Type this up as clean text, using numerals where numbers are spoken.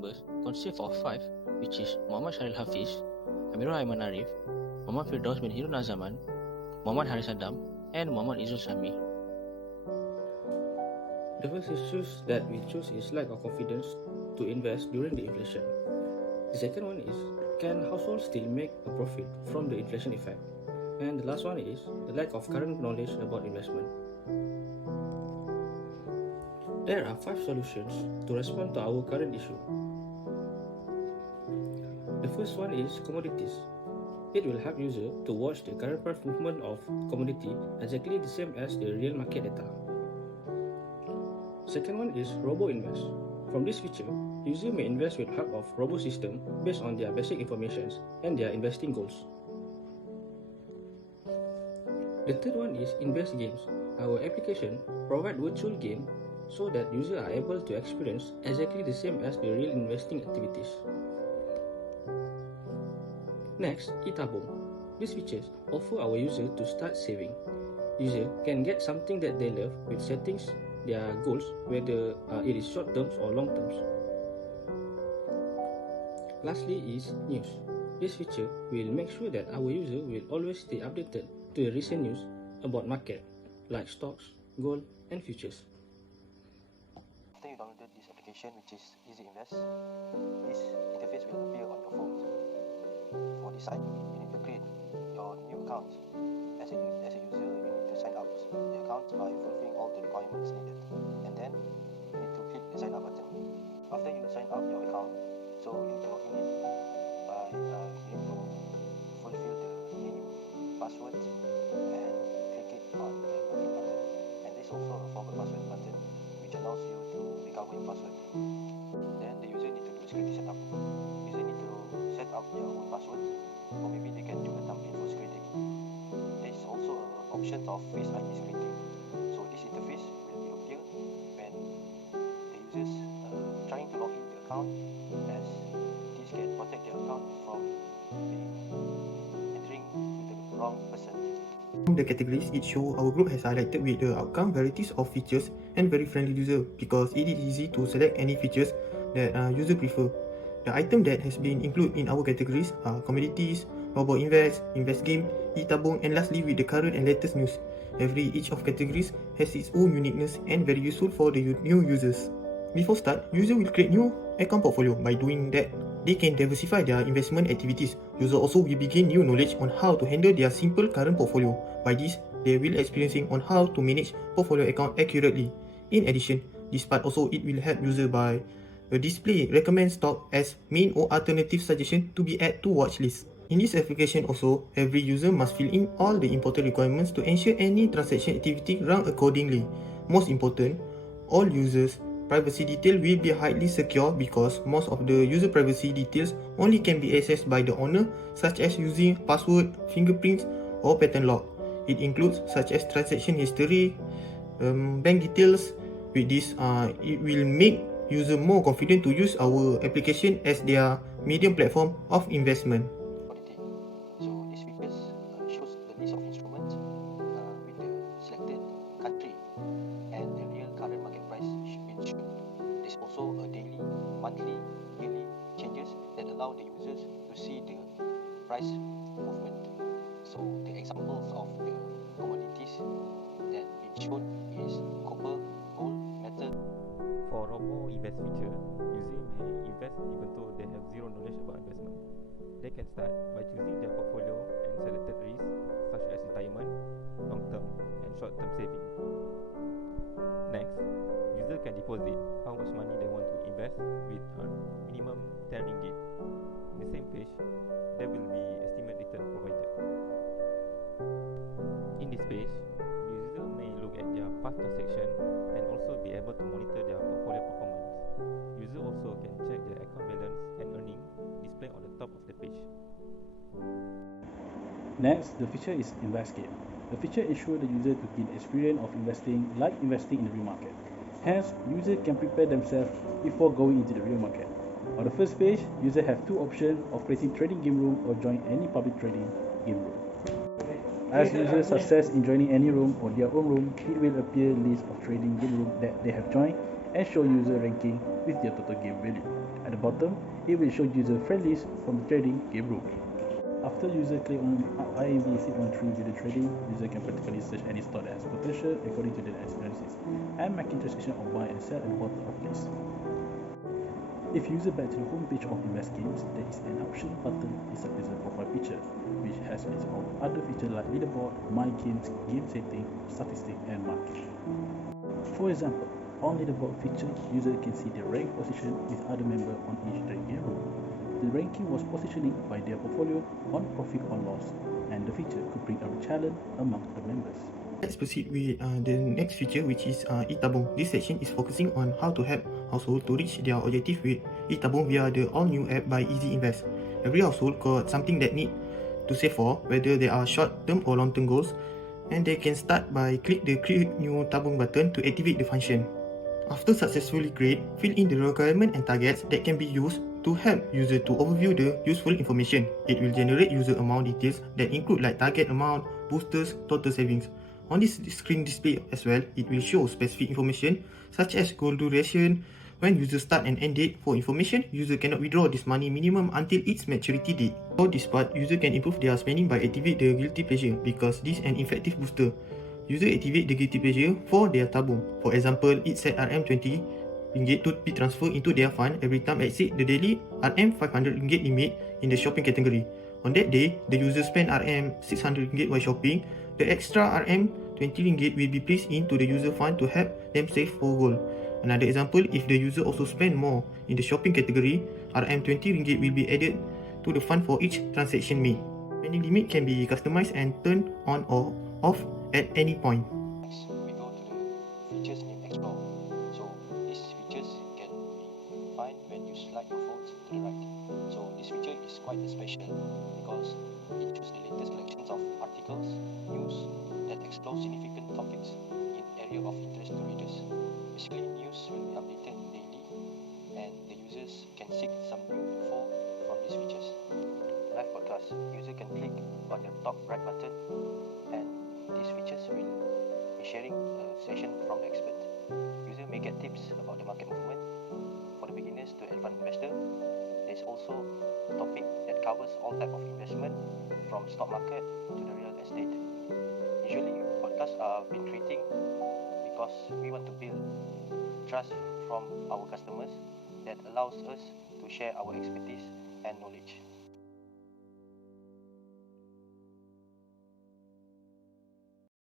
members consist of 5, which is Muhammad Sharil HAFIZ, AMIRUL AIMAN ARIF, Muhammad FIRDAUS bin HIRUN AZAMAN, Muhammad HARITH and Muhammad IZZUL SYAHMI. The first issue that we choose is lack of confidence to invest during the inflation. The second one is, can households still make a profit from the inflation effect? And the last one is the lack of current knowledge about investment. There are 5 solutions to respond to our current issue. The first one is commodities. It will help user to watch the current price movement of commodity exactly the same as the real market data. Second one is robo-invest. From this feature, user may invest with help of robo system based on their basic information and their investing goals. The third one is invest games. Our application provides virtual game so that users are able to experience exactly the same as the real investing activities. Next, e-tabung. These features offer our user to start saving. User can get something that they love with settings their goals, whether it is short terms or long terms. Lastly is news. This feature will make sure that our user will always stay updated to the recent news about market, like stocks, gold, and futures. After you downloaded this application, which is Easy Invest, this interface will appear on your phone. For this site, you need to create your new account. As a user, you need to sign up the account by fulfilling all the requirements needed. And then, you need to click the sign up button. After you sign up your account, so you need to log in it by you need to fulfill the name, password, and click it on the login button. And there's also a forgot password button, which allows you to recover your password. Then the user need to do security setup. User need to set up their own password, or maybe they can do a thumbprint for security. There is also an option of Face ID security. So this interface will appear when the users trying to log in the account, as this can protect their account from being entering to the wrong person. From the categories, it shows our group has highlighted with the outcome varieties of features and very friendly user because it is easy to select any features that user prefer. The item that has been included in our categories are commodities, robo invest, invest game, e-tabung, and lastly with the current and latest news. Each of categories has its own uniqueness and very useful for the new users. Before start, user will create new account portfolio. By doing that, they can diversify their investment activities. User also will gain new knowledge on how to handle their simple current portfolio. By this, they will experiencing on how to manage portfolio account accurately. In addition, this part also it will help user by display recommend stock as main or alternative suggestion to be added to watch list. In this application also, every user must fill in all the important requirements to ensure any transaction activity run accordingly. Most important, all users' privacy detail will be highly secure because most of the user privacy details only can be accessed by the owner, such as using password, fingerprints, or pattern lock. It includes such as transaction history, bank details. With this, it will make user more confident to use our application as their medium platform of investment. So this figures shows the list of instruments with the selected country and the real current market price being shown. There's also a daily, monthly, yearly changes that allow the users to see the price movement. So the examples of the commodities that being shown is copper, gold, metal. For robo invest feature, user may invest even though they have zero knowledge about investment. They can start by choosing their portfolio and selected risks such as retirement, long-term, and short-term saving. Next, user can deposit how much money they want to invest with minimum 10 ringgit. In the same page, there will be estimate return provided. In this page, user may look at their past transaction and also be able to monitor their portfolio performance. User also can check their account balance and earning displayed on the top of the page. Next, the feature is Invest Game. The feature ensures the user to gain experience of investing like investing in the real market. Hence, user can prepare themselves before going into the real market. On the first page, user have two options of creating trading game room or join any public trading game room. As user success in joining any room or their own room, it will appear list of trading game room that they have joined and show user ranking with their total game value. At the bottom, it will show user friend list from the trading game room. After user click on IMD 613 video trading, user can practically search any stock that has potential according to their experiences and making transaction of buy and sell at the bottom of the list. If user back to the home page of Invest Games, there is an option button beside user profile picture, which has its own other features like leaderboard, my games, game setting, statistic, and market. For example, on leaderboard feature, user can see their rank position with other members on each trading room. The ranking was positioning by their portfolio on profit or loss, and the feature could bring a challenge among the members. Let's proceed with the next feature, which is e-tabung. This section is focusing on how to help household to reach their objective with e-tabung via the all-new app by Easy Invest. Every household got something that need to save for, whether they are short-term or long-term goals, and they can start by click the Create New Tabung button to activate the function. After successfully create, fill in the requirement and targets that can be used to help user to overview the useful information. It will generate user amount details that include like target amount, boosters, total savings. On this screen display as well, it will show specific information such as goal duration, when user start and end date. For information, user cannot withdraw this money minimum until its maturity date. For this part, user can improve their spending by activate the guilty pleasure because this is an effective booster. User activate the guilty pleasure for their tabung. For example, it set RM20 ringgit to be transferred into their fund every time exceed the daily RM500 ringgit limit in the shopping category. On that day, the user spend RM600 ringgit while shopping. The extra RM20 ringgit will be placed into the user fund to help them save for goal. Another example, if the user also spend more in the shopping category, RM20 ringgit will be added to the fund for each transaction made. Spending limit can be customized and turned on or off at any point. Next, we go to the features named Explore. So these features can be found when you slide your phone to the right. So this feature is quite special because it shows the latest collections of articles, news that explore significant topics in area of interest to readers. Basically, news will be updated daily and the users can seek some new info from these features. Live podcast, user can click on the top right button and these features will be sharing a session from the expert. User may get tips about the market movement. For the beginners to advanced investor, there is also a topic that covers all type of investment from stock market to the real estate. Usually podcasts are been creating because we want to build trust from our customers that allows us to share our expertise and knowledge.